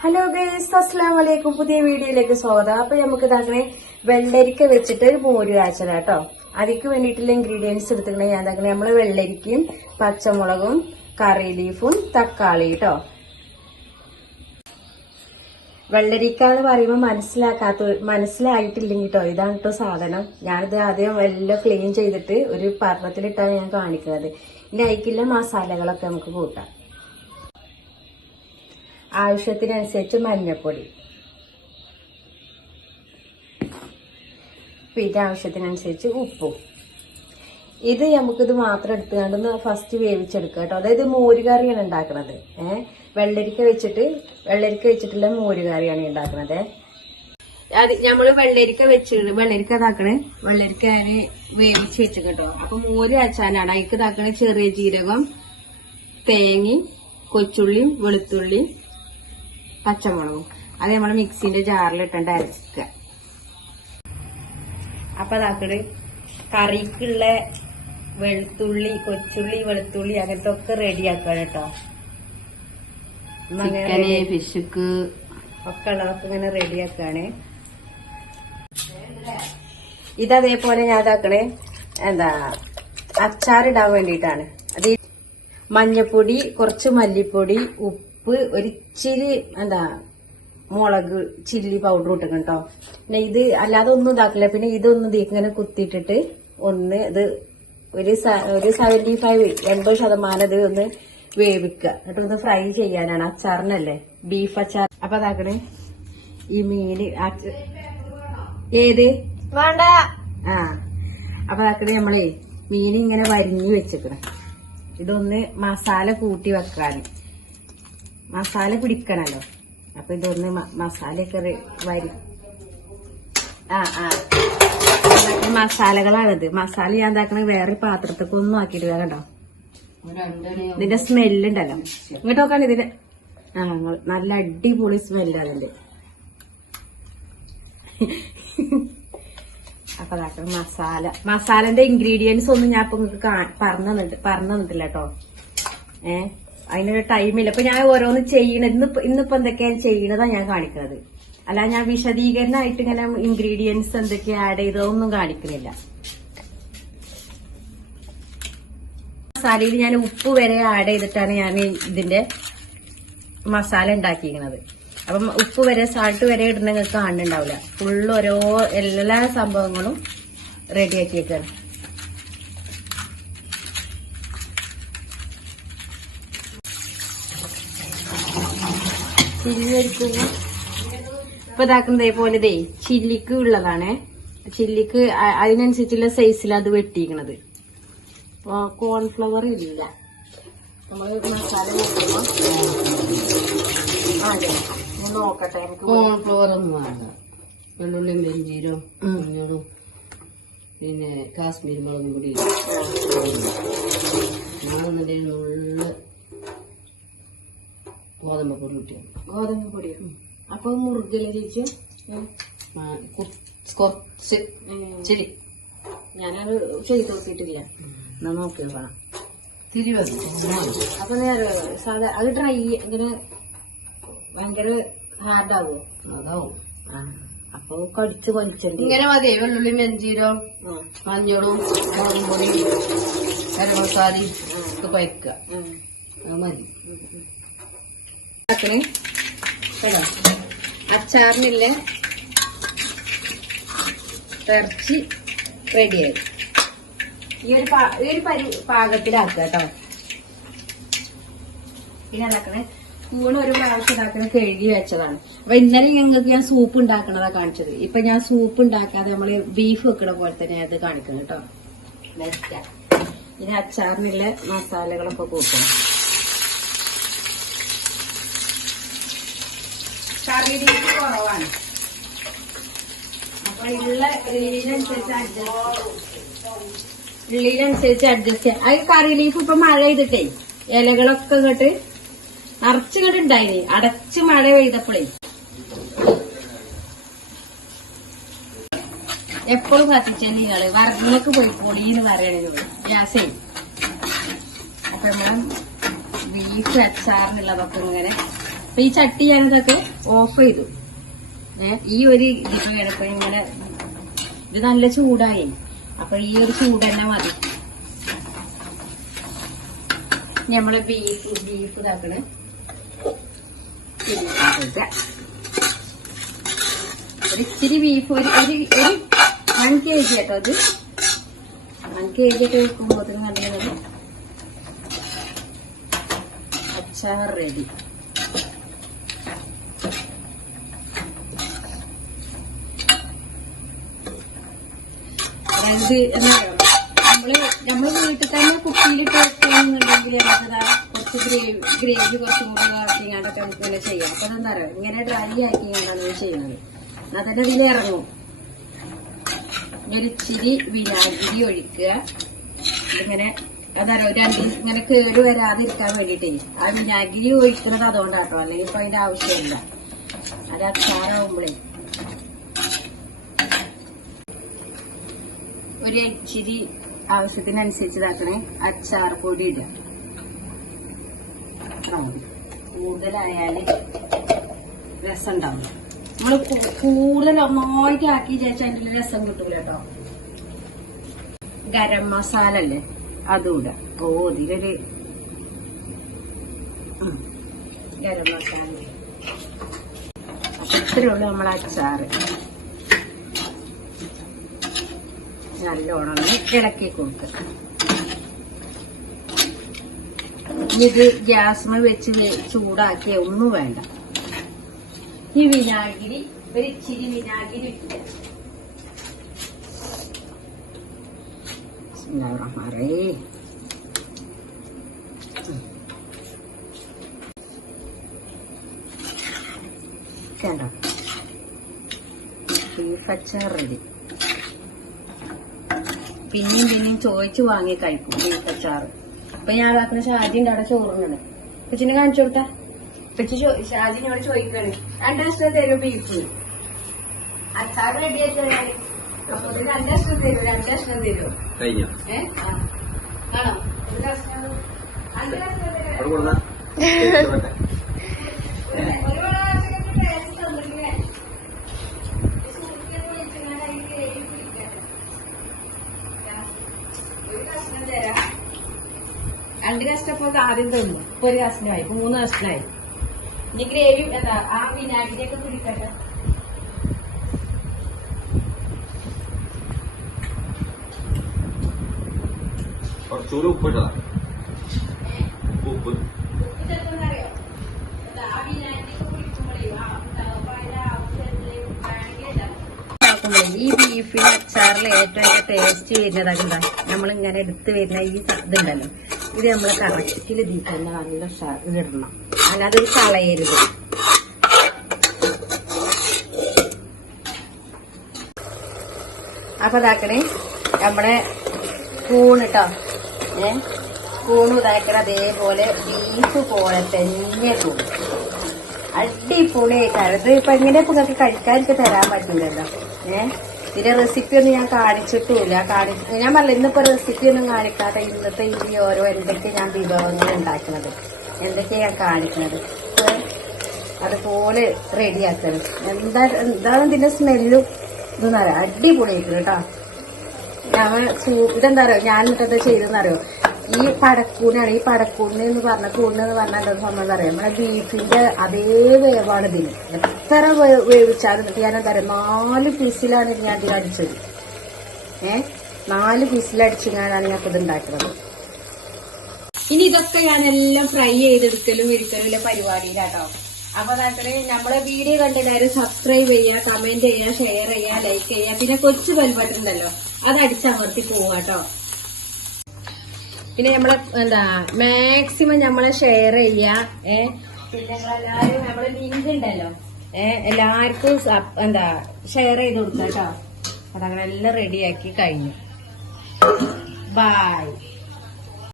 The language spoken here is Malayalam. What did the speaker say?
ഹലോ ഗൈസ്, അസ്സലാമു അലൈക്കും. പുതിയ വീഡിയോയിലേക്ക് സ്വാഗതം. അപ്പൊ നമുക്ക് ഇതാക്കണേ വെള്ളരിക്ക വെച്ചിട്ട് ഒരു മോര് കാച്ചല കേട്ടോ. അതിക്ക് വേണ്ടിയിട്ടുള്ള ഇൻഗ്രീഡിയൻസ് എടുത്തിട്ടുണ്ടെങ്കിൽ ഞാൻ ഇതാക്കണേ നമ്മള് വെള്ളരിക്കയും പച്ചമുളകും കറി ലീഫും തക്കാളി കേട്ടോ. വെള്ളരിക്ക എന്ന് പറയുമ്പോൾ മനസ്സിലായിട്ടില്ലെങ്കിൽ കേട്ടോ, ഇതാണ് കേട്ടോ സാധനം. ഞാനിത് ആദ്യം എല്ലാം ക്ലീൻ ചെയ്തിട്ട് ഒരു പാത്രത്തിലിട്ടാണ് ഞാൻ കാണിക്കുന്നത്. ഇനി അതിക്കുള്ള മസാലകളൊക്കെ നമുക്ക് കൂട്ടാം. ആവശ്യത്തിനനുസരിച്ച് മഞ്ഞൾപ്പൊടി, പിന്നെ ആവശ്യത്തിനനുസരിച്ച് ഉപ്പും. ഇത് നമുക്കിത് മാത്രം എടുത്തുകൊണ്ടൊന്ന് ഫസ്റ്റ് വേവിച്ചെടുക്കുക കേട്ടോ. അതായത് മോരുകറിയാണ് ഉണ്ടാക്കണത്. വെള്ളരിക്ക വെച്ചിട്ടുള്ള മോരുകറിയാണ് ഉണ്ടാക്കണത്. അത് നമ്മള് വെള്ളരിക്ക ഇതാക്കണേ, വെള്ളരിക്ക വേവിച്ച് വെച്ചു കേട്ടോ. അപ്പൊ മോര് കാച്ചാനാണ് അതിക്ക് ഇതാക്കണേ ചെറിയ ജീരകം, തേങ്ങയും കൊച്ചുള്ളിയും വെളുത്തുള്ളിയും പച്ചമുളകും. അത് നമ്മൾ മിക്സിന്റെ ജാറിലിട്ടുണ്ട് അരച്ചിക്കുക. അപ്പൊ അതാക്കട് കറിക്കുള്ള കൊച്ചുള്ളി വെളുത്തുള്ളി അങ്ങനത്തെ ഒക്കെ റെഡിയാക്കണം കേട്ടോ. ഫിഷക്ക് ഒക്കെ ഉള്ളതൊക്കെ ഇങ്ങനെ റെഡിയാക്കാണ്. ഇതേപോലെ ഞാൻ ഇതാക്കണേ അച്ചാറിടാൻ വേണ്ടിയിട്ടാണ്. അത് മഞ്ഞപ്പൊടി, കുറച്ച് മല്ലിപ്പൊടി, ഉപ്പ്, ഒരിച്ചിരി മുളക് ചില്ലി പൗഡർ ഇട്ടണം കേട്ടോ. പിന്നെ ഇത് അല്ലാതെ ഒന്നും ഇതാക്കില്ല. പിന്നെ ഇതൊന്നും ഇങ്ങനെ കുത്തിയിട്ടിട്ട് ഒന്ന് ഇത് ഒരു 80% ഇത് ഒന്ന് വേവിക്കുക. എന്നിട്ട് ഒന്ന് ഫ്രൈ ചെയ്യാനാണ്. അച്ചാറിനല്ലേ, ബീഫ് അച്ചാർ. അപ്പൊ അതാക്കണേ ഈ മീന് ഏത് വേണ്ട. അപ്പൊ അതാക്കണേ നമ്മളെ മീൻ ഇങ്ങനെ വരിഞ്ഞു വെച്ചിക്കണേ. ഇതൊന്ന് മസാല കൂട്ടി വെക്കാൻ, മസാല പിടിക്കണല്ലോ. അപ്പൊ ഇതൊന്ന് മസാലയൊക്കെ മസാലകളാണിത്. മസാല ഞാൻ എന്താക്കണത് വേറെ പാത്രത്തേക്ക് ഒന്നും ആക്കിയിട്ട് കണ്ടോ. ഇതിന്റെ സ്മെല്ലുണ്ടല്ലോ, ഇങ്ങോട്ട് നോക്കാൻ. ഇതിന്റെ നല്ല അടിപൊളി സ്മെല്ല് അതിന്റെ. അപ്പൊ അതാക്കണം മസാലന്റെ ഇൻഗ്രീഡിയൻസ് ഒന്നും ഞാൻ ഇപ്പൊ നിങ്ങൾക്ക് പറഞ്ഞു തന്നിട്ടില്ല കേട്ടോ. അതിനൊരു ടൈമില്ല. അപ്പൊ ഞാൻ ഓരോന്ന് ഇന്നിപ്പോ എന്തൊക്കെയാണ് ചെയ്യണതാ ഞാൻ കാണിക്കുന്നത്. അല്ല, ഞാൻ വിശദീകരണമായിട്ട് ഇങ്ങനെ ഇൻഗ്രീഡിയൻസ് എന്തൊക്കെയാ ആഡ് ചെയ്തതൊന്നും കാണിക്കുന്നില്ല. മസാലയിൽ ഞാൻ ഉപ്പ് വരെ ആഡ് ചെയ്തിട്ടാണ് ഞാൻ ഇതിന്റെ മസാല ഉണ്ടാക്കിയിരിക്കുന്നത്. അപ്പം ഉപ്പ് വരെ സാൾട്ട് വരെ ഇടുന്ന നിങ്ങൾക്ക് കാണുന്നുണ്ടാവില്ല. ഫുള്ള് എല്ലാ സംഭവങ്ങളും റെഡിയാക്കിയേക്കാണ്. ചില്ലി വരിക്കുമ്പോ ഇപ്പൊ ഇതാക്കുന്നത് ഇതേപോലെ ചില്ലിക്ക് ഉള്ളതാണ്. ചില്ലിക്ക് അതിനനുസരിച്ചുള്ള സൈസിൽ അത് വെട്ടിയിരിക്കണത്. അപ്പൊ കോൺഫ്ലവർ ഇല്ല. നമ്മള് മസാല വെക്കുമ്പോ അതെ നോക്കട്ടെ. കോൺഫ്ലവർ ഒന്നും വേണ്ട. വെള്ളുള്ളിയും വെഞ്ചീരും മഞ്ഞളും പിന്നെ കാശ്മീരി മുളകും കൂടി ഞാനെന്നുണ്ടെങ്കിൽ ഗോതമ്പ് പൊടി കിട്ടിയാണ്. ഗോതമ്പ് പൊടി അപ്പൊ മുറുകല് ചേച്ചി കുറച്ച് ചിരി ഞാനത് ചെയ്ത് നോക്കിയിട്ടില്ല. എന്നാ നോക്കിയോളാ. അപ്പൊ സാധാ അത് ഡ്രൈ ഇങ്ങനെ ഭയങ്കര ഹാർഡാവോ? അതാവും. അപ്പൊ കടിച്ച് കൊലിച്ചത് ഇങ്ങനെ മതി. വെള്ളുള്ളി വെഞ്ചീരും മഞ്ഞളും മുളകും പൊടി ഗരം മസാലയും ഒക്കെ പയക്കുക. അത് മതി. കേട്ടോ, അച്ചാറിനില്ല ഇറച്ചി റെഡിയായി. ഈ ഒരു പാകത്തിലാക്കുക കേട്ടോ. പിന്നെ ഉണ്ടാക്കണേ സ്പൂണ് ഒരു പ്രാവശ്യം ഉണ്ടാക്കണ കഴുകി വെച്ചതാണ്. അപ്പൊ ഇന്നലെ ഞങ്ങൾക്ക് ഞാൻ സൂപ്പ് ഉണ്ടാക്കണതാ കാണിച്ചത്. ഇപ്പൊ ഞാൻ സൂപ്പ് ഉണ്ടാക്കാതെ നമ്മള് ബീഫ് വെക്കണ പോലെ തന്നെ അത് കാണിക്കണം കേട്ടോ. ഇനി അച്ചാറിനുള്ള മസാലകളൊക്കെ കൂട്ടണം. കറി കുറവാണ്. അപ്പൊ ഉള്ളിനനുസരിച്ച് അഡ്ജസ്റ്റ് ചെയ്യാം. അത് കറി ലീഫ് ഇപ്പൊ മഴ ചെയ്തിട്ടേ ഇലകളൊക്കെ ഇങ്ങോട്ട് നിറച്ചിങ്ങോട്ട് ഉണ്ടായിന്. അടച്ച് മഴ പെയ്തപ്പോഴേ എപ്പോഴും കത്തിച്ചല്ലേ നിങ്ങള് വറങ്ങൾക്ക് പോയി പൊടിയെന്ന് പറയണത് ഗ്യാസേ. അപ്പൊ നമ്മള് ബീഫ് അച്ചാറിനുള്ളതൊക്കെ ഇങ്ങനെ അപ്പൊ ഈ ചട്ടി ഞാനിതൊക്കെ ഓഫ് ചെയ്തു. ഈ ഒരു ഇതിപ്പോ കിടപ്പ ഇങ്ങനെ ഇത് നല്ല ചൂടായി. അപ്പൊ ഈ ഒരു ചൂട് തന്നെ മതി. നമ്മള് ബീഫ് ഇതാക്കണേ. ഒരു ഇച്ചിരി ബീഫ് ഒരു 1 kg കേട്ടോ. അത് 1 kg ഒക്കെ വെക്കുമ്പോ കണ്ടത് അച്ചാർ റെഡി. അതായത് എന്താ നമ്മള് വീട്ടിൽ തന്നെ കുപ്പിയിലിട്ട് വെക്കുന്നുണ്ടെങ്കിൽ നമുക്കതാ കുറച്ച് ഗ്രേവി കുറച്ചും കൂടെ ആക്കിങ്ങാണ്ടൊക്കെ നമുക്ക് ഇങ്ങനെ ചെയ്യാം. അപ്പൊ എന്താ പറയുക, ഇങ്ങനെ ഡ്രൈ ആക്കിങ്ങാണ്ടാണ് ചെയ്യുന്നത്. അതിന്റെ ഇതിൽ ഇറങ്ങും. ഒരു ഇച്ചിരി വിനാഗിരി ഒഴിക്കുക. ഇങ്ങനെ അതറിയോ ഇങ്ങനെ കേട് വരാതിരിക്കാൻ വേണ്ടിട്ടേ ആ വിനാഗിരി ഒഴിക്കുന്നത് അതുകൊണ്ടാട്ടോ. അല്ലെങ്കിൽ ഇപ്പൊ അതിന്റെ ആവശ്യമില്ല. അത് അച്ചാറാവുമ്പോഴേ ഒരു ഇച്ചിരി ആവശ്യത്തിനനുസരിച്ച് ഇതാക്കണേ. അച്ചാർ പൊടി ഇടുക. കൂടുതലായാല് രസം ഉണ്ടാവും. നമ്മള് കൂടുതൽ ഒന്നായിട്ട് ആക്കി വിചാരിച്ചാൽ അതിന്റെ രസം കിട്ടൂല കേട്ടോ. ഗരം മസാല അല്ലേ, അതും ഇടാം. ഇതിലൊരു ഗരം മസാല. അപ്പൊ ഇത്രയേ ഉള്ളൂ നമ്മളെ അച്ചാറ്. നല്ലോണം ഇളക്കി കൊടുക്കുക. ഇത് ഗ്യാസ്മ വെച്ച് ചൂടാക്കിയ ഒന്നും വേണ്ട. ഈ വിനാഗിരി ഒരു ഇച്ചിരി വിനാഗിരി ഇട്ടിട്ട് കണ്ടോ, ബീഫ് അച്ചാർ റെഡി. പിന്നെയും ചോദിച്ചു വാങ്ങി കഴിക്കും ബീഫ് അച്ചാറ്. അപ്പൊ ഞാൻ അതാക്കുന്ന ഷാജിന്റെ അവിടെ ചോറിനാണ്. കൊച്ചിനെ കാണിച്ചു കൊടുത്താ കൊച്ചു ഷാജിനോട് ചോദിക്കാണ് 2 കഷ്ണം തരും ബീഫ്. അച്ചാർ റെഡി ആയിട്ടാണ്. അപ്പൊ 2 കഷ്ണം തരും, 2 കഷ്ണം തരും. ആണോ? 1 കഷ്ണം 2 കഷ്ണം തരും. രണ്ട് കഷ്ടപ്പോ ആദ്യം തന്നു. ഇപ്പൊ 1 കഷ്ണമായി, 3 കഷ്ണമായി. ഇനി ഗ്രേവി എന്താ ആ വിനാഗിരിയൊക്കെ കുടിക്കട്ടെ. കുറച്ചുകൂടി ഉപ്പിട്ടാ ഉപ്പ് ചെറുപ്പറിയോ ആ വിനാഗിരിയൊക്കെ കുടിക്കുമ്പോഴേ ഈ ബീഫിന് അച്ചാറിൽ ഏറ്റവും ടേസ്റ്റ് വരുന്നത് എന്താ, നമ്മളിങ്ങനെ എടുത്ത് വരുന്ന ഈ ഇതുണ്ടല്ലോ, ഇത് നമ്മൾ കറക്റ്റിൽ ഇതിൽ തന്നെ നല്ല ഇടണം. അല്ലാതെ ഇത് കളയരുത്. അപ്പൊ ഇതാക്കണേ നമ്മുടെ കൂണ് കേട്ടോ. കൂണ് ഇതാക്കണ അതേപോലെ ബീഫ് പോലെ തന്നെ കൂണ് അടിപൊളിയായിട്ടാണ്. ഇത് ഇപ്പൊ എങ്ങനെ നിങ്ങൾക്ക് കഴിക്കാൻ എനിക്ക് തരാൻ പറ്റില്ലല്ലോ. ഇതിന്റെ റെസിപ്പി ഒന്നും ഞാൻ കാണിച്ചിട്ടില്ല. ഞാൻ പറഞ്ഞില്ല ഇന്നിപ്പോ റെസിപ്പി ഒന്നും കാണിക്കാതെ ഇന്നത്തെ ഈ ഓരോ എന്തൊക്കെ ഞാൻ വിഭവങ്ങൾ ഉണ്ടാക്കുന്നത്, എന്തൊക്കെയാ ഞാൻ കാണിക്കുന്നത് അതുപോലെ റെഡിയാക്കണം. എന്താണ് ഇതിന്റെ സ്മെല്ലും ഇതെന്ന് പറയാം. അടിപൊളിയായിട്ടുണ്ട് കേട്ടോ. ഇതെന്താ അറിയോ ഞാൻ എന്നിട്ട് ചെയ്തെന്നറിയോ, ഈ പടക്കൂനാണ്. ഈ പടക്കൂണ് എന്ന് പറഞ്ഞ കൂണെന്ന് പറഞ്ഞാൽ എന്താ സംബന്ധം അറിയാം, നമ്മുടെ ബീഫിന്റെ അതേ വേവാണ് ഇതിന്. എത്ര വേവിച്ചാലും ഞാൻ എന്താ പറയാ 4 പീസിലാണ് ഞാൻ ഇതിലടിച്ചത്. 4 പീസിലടിച്ചിങ്ങാനാണ് ഞാൻ ഇത് ഉണ്ടാക്കുന്നത്. ഇനി ഇതൊക്കെ ഞാനെല്ലാം ഫ്രൈ ചെയ്തെടുക്കലും ഇരിക്കലും പരിപാടിയിലാട്ടോ. അപ്പൊ അതാക്കണേ നമ്മളെ വീഡിയോ കണ്ടെല്ലാവരും സബ്സ്ക്രൈബ് ചെയ്യുക, കമന്റ് ചെയ്യുക, ഷെയർ ചെയ്യുക, ലൈക്ക് ചെയ്യുക. പിന്നെ കൊച്ചു ബെൽ ബട്ടൺ ഉണ്ടല്ലോ, അത് അടിച്ചമർത്തി പോവാട്ടോ. പിന്നെ നമ്മളെ എന്താ മാക്സിമം നമ്മളെ ഷെയർ ചെയ്യുക. പിന്നെ നമ്മളെല്ലാരും നമ്മളെ ലിങ്ക് ഉണ്ടല്ലോ, എല്ലാവർക്കും എന്താ ഷെയർ ചെയ്ത് കൊടുക്കുക കേട്ടോ. അതങ്ങനെ എല്ലാം റെഡിയാക്കി കഴിഞ്ഞു. ബൈ.